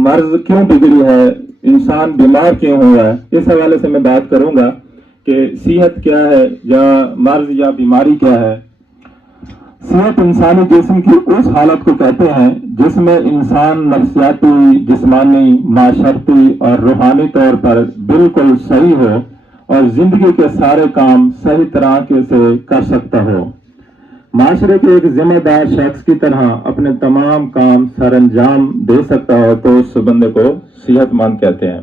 مرض کیوں بگڑی ہے, انسان بیمار کیوں ہوا ہے, اس حوالے سے میں بات کروں گا کہ صحت کیا ہے یا مرض یا بیماری کیا ہے. صحت انسانی جسم کی اس حالت کو کہتے ہیں جس میں انسان نفسیاتی, جسمانی, معاشرتی اور روحانی طور پر بالکل صحیح ہو اور زندگی کے سارے کام صحیح طرح سے کر سکتا ہو. معاشرے کے ایک ذمہ دار شخص کی طرح اپنے تمام کام سر انجام دے سکتا ہو تو اس بندے کو صحت مند کہتے ہیں.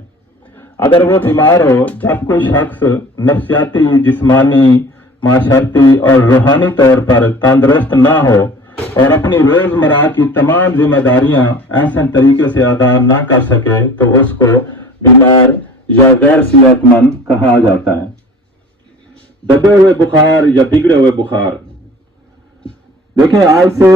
اگر وہ بیمار ہو, جب کوئی شخص نفسیاتی, جسمانی, معاشرتی اور روحانی طور پر تندرست نہ ہو اور اپنی روزمرہ کی تمام ذمہ داریاں احسن طریقے سے ادا نہ کر سکے تو اس کو بیمار یا غیر صحت مند کہا جاتا ہے. دبے ہوئے بخار یا بگڑے ہوئے بخار. دیکھیں, آج سے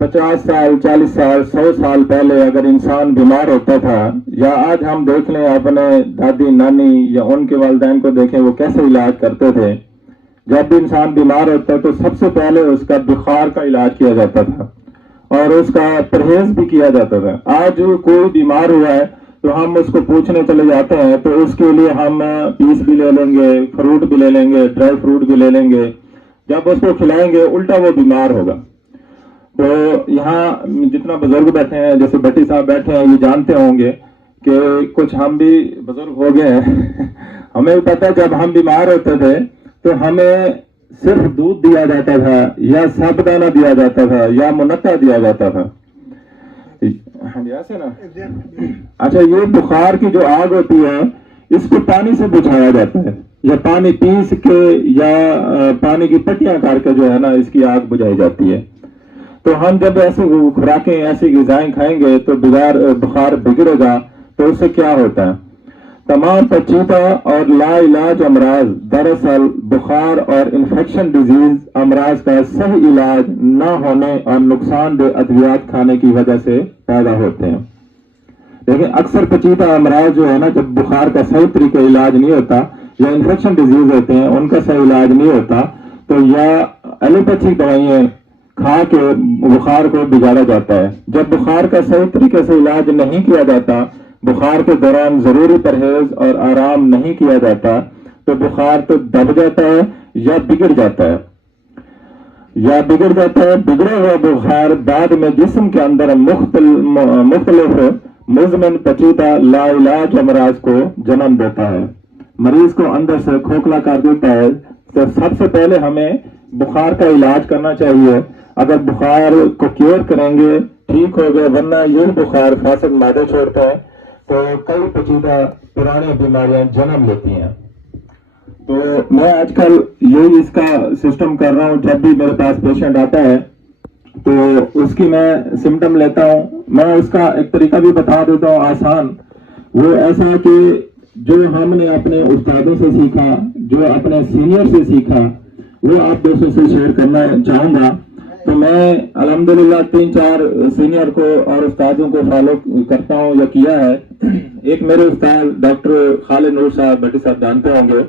50 سال, 40 سال, 100 سال پہلے اگر انسان بیمار ہوتا تھا, یا آج ہم دیکھ لیں اپنے دادی نانی یا ان کے والدین کو دیکھیں وہ کیسے علاج کرتے تھے. جب بھی انسان بیمار ہوتا تو سب سے پہلے اس کا بخار کا علاج کیا جاتا تھا اور اس کا پرہیز بھی کیا جاتا تھا. آج کوئی بیمار ہوا ہے تو ہم اس کو پوچھنے چلے جاتے ہیں تو اس کے لیے ہم پیس بھی لے لیں گے, فروٹ بھی لے لیں گے, ڈرائی فروٹ بھی لے لیں گے. جب اس کو کھلائیں گے الٹا وہ بیمار ہوگا. تو یہاں جتنا بزرگ بیٹھے ہیں, جیسے بٹی صاحب بیٹھے ہیں, یہ جانتے ہوں گے کہ کچھ ہم بھی بزرگ ہو گئے ہیں. ہمیں پتہ جب ہم بیمار ہوتے تھے تو ہمیں صرف دودھ دیا جاتا تھا یا سابدانہ دیا جاتا تھا یا منقع دیا جاتا تھا. ایسے نا. اچھا, یہ بخار کی جو آگ ہوتی ہے اس کو پانی سے بجھایا جاتا ہے, یا پانی پیس کے یا پانی کی پٹیاں کاٹ کے جو ہے نا اس کی آگ بجھائی جاتی ہے. تو ہم جب ایسی خوراکیں, ایسی غذائیں کھائیں گے تو بخار بگڑے گا. تو اس سے کیا ہوتا ہے, تمام پیچیدہ اور لا علاج امراض دراصل بخار اور انفیکشن ڈیزیز امراض کا صحیح علاج نہ ہونے اور نقصان دہ ادویات کھانے کی وجہ سے پیدا ہوتے ہیں. لیکن اکثر پیچیدہ امراض جو ہے نا, جب بخار کا صحیح طریقے علاج نہیں ہوتا یا انفیکشن ڈیزیز ہوتے ہیں ان کا صحیح علاج نہیں ہوتا تو یا ایلوپیتھک دوائیں کھا کے بخار کو بگاڑا جاتا ہے. جب بخار کا صحیح طریقے سے علاج نہیں کیا جاتا, بخار کے دوران ضروری پرہیز اور آرام نہیں کیا جاتا تو بخار تو دب جاتا ہے یا بگڑ جاتا ہے. بگڑا ہوا بخار بعد میں جسم کے اندر مختلف مزمن پیچیدہ لا علاج امراض کو جنم دیتا ہے, مریض کو اندر سے کھوکھلا کر دیتا ہے. تو سب سے پہلے ہمیں بخار کا علاج کرنا چاہیے. اگر بخار کو کیور کریں گے ٹھیک ہو گئے, ورنہ یہ بخار فاسد معدے چھوڑتا ہے تو کئی پیچیدہ پرانی بیماریاں جنم لیتی ہیں. تو میں آج کل یہی اس کا سسٹم کر رہا ہوں, جب بھی میرے پاس پیشنٹ آتا ہے تو اس کی میں سمٹم لیتا ہوں. میں اس کا ایک طریقہ بھی بتا دیتا ہوں آسان. وہ ایسا کہ جو ہم نے اپنے استادوں سے سیکھا, جو اپنے سینئر سے سیکھا, وہ آپ دوستوں سے شیئر کرنا چاہوں گا. تو میں الحمدللہ 3-4 سینئر کو اور استادوں کو فالو کرتا ہوں یا کیا ہے. ایک میرے استاد ڈاکٹر خالد نور صاحب, بٹی صاحب جانتے ہوں گے,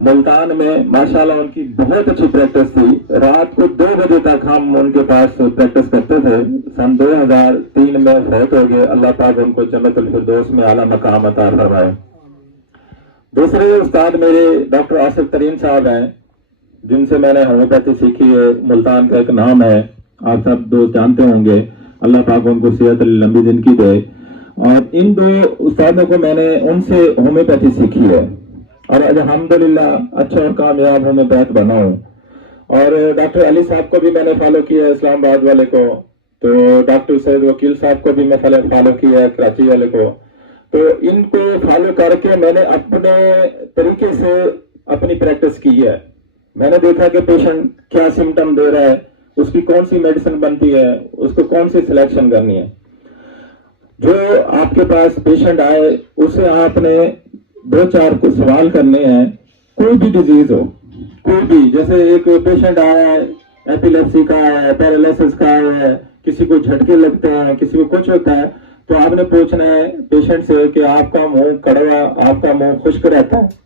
ملتان میں ماشاءاللہ ان کی بہت اچھی پریکٹس تھی. رات کو 2 بجے تک ہم ان کے پاس پریکٹس کرتے تھے. سن 2003 میں فوت ہو گئے. اللہ پاک ان کو جنت الفردوس میں اعلیٰ مقام عطا فرمائے. دوسرے استاد میرے ڈاکٹر آصف ترین صاحب ہیں, جن سے میں نے ہومیوپیتھی سیکھی ہے. ملتان کا ایک نام ہے, آپ سب دوست جانتے ہوں گے. اللہ پاک ان کو صحت لمبی دن کی دے. اور ان 2 استادوں کو میں نے ان سے ہومیوپیتھی سیکھی ہے اور الحمدللہ اچھا اور کامیاب ہومیوپیتھ بنا ہوں. اور ڈاکٹر علی صاحب کو بھی میں نے فالو کیا ہے, اسلام آباد والے کو. تو ڈاکٹر سید وکیل صاحب کو بھی میں فالو کیا ہے, کراچی والے کو. تو ان کو فالو کر کے میں نے اپنے طریقے سے اپنی پریکٹس کی ہے. میں نے دیکھا کہ پیشنٹ کیا سمٹم دے رہا ہے, اس کی کون سی میڈیسن بنتی ہے, اس کو کون سی سلیکشن کرنی ہے. جو آپ کے پاس پیشنٹ آئے اسے آپ نے 2-4 کو سوال کرنے ہیں. کوئی بھی ڈیزیز ہو, کوئی بھی, جیسے ایک پیشنٹ آیا ہے ایپیلیپسی کا ہے, پیرالائسس کا ہے, کسی کو جھٹکے لگتے ہیں, کسی کو کچھ ہوتا ہے, تو آپ نے پوچھنا ہے پیشنٹ سے کہ آپ کا منہ کڑوا, آپ کا منہ خشک رہتا ہے.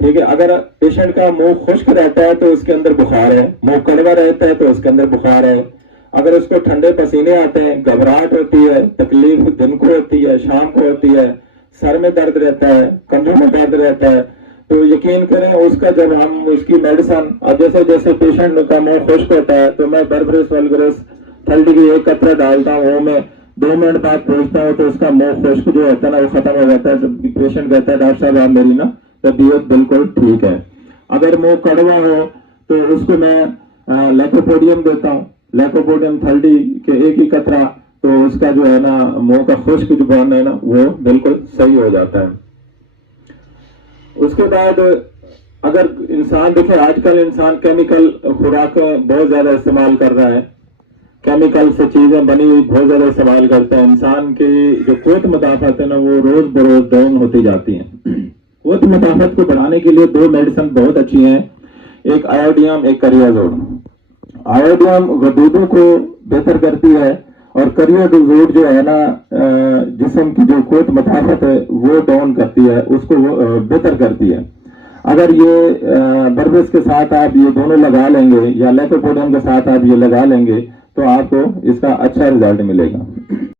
ٹھیک ہے, اگر پیشنٹ کا منہ خشک رہتا ہے تو اس کے اندر بخار ہے, منہ کڑوا رہتا ہے تو اس کے اندر بخار ہے. اگر اس کو ٹھنڈے پسینے آتے ہیں، گھبراہٹ ہوتی ہے، تکلیف دن کو ہوتی ہے، شام کو ہوتی ہے، سر میں درد رہتا ہے، کندھوں میں درد رہتا ہے، تو یقین کریں اس کا جب ہم اس کی میڈیسن، اور جیسے جیسے پیشنٹ کا منہ خشک ہوتا ہے تو میں بربریس ولگریس 30 کی 1 قطرہ ڈالتا ہوں، وہ میں 2 منٹ بعد پوچھتا ہوں تو اس کا منہ خشک جو ہوتا ہے نا وہ ختم ہو جاتا ہے۔ پیشنٹ کہتا ہے ڈاکٹر صاحب آپ میری نا طبیعت بالکل ٹھیک ہے۔ اگر منہ کڑوا ہو تو اس کو میں لیکوپوڈیم دیتا ہوں، لیکوپوڈیم 30 کے 1 ہی قطرہ، تو اس کا جو ہے نا منہ کا خشک زبان ہے نا وہ بالکل صحیح ہو جاتا ہے۔ اس کے بعد اگر انسان دیکھے آج کل انسان کیمیکل خوراک بہت زیادہ استعمال کر رہا ہے، کیمیکل سے چیزیں بنی ہوئی بہت زیادہ استعمال کرتا ہے، انسان کی جو قوت مدافعت ہے نا وہ روز بروز ڈاؤن ہوتی جاتی ہیں۔ قوت مدافعت کو بڑھانے کے لیے 2 میڈیسن بہت اچھی ہیں، ایک آیوڈیم، ایک کریازوڈ۔ آیوڈیم غدودوں کو بہتر کرتی ہے اور کریازوڈ جو ہے نا جسم کی جو قوت مدافعت ہے وہ ڈاؤن کرتی ہے، اس کو بہتر کرتی ہے۔ اگر یہ بربس کے ساتھ آپ یہ دونوں لگا لیں گے یا لیکوپوڈیم کے ساتھ آپ یہ لگا لیں گے تو آپ کو اس کا اچھا رزلٹ ملے گا۔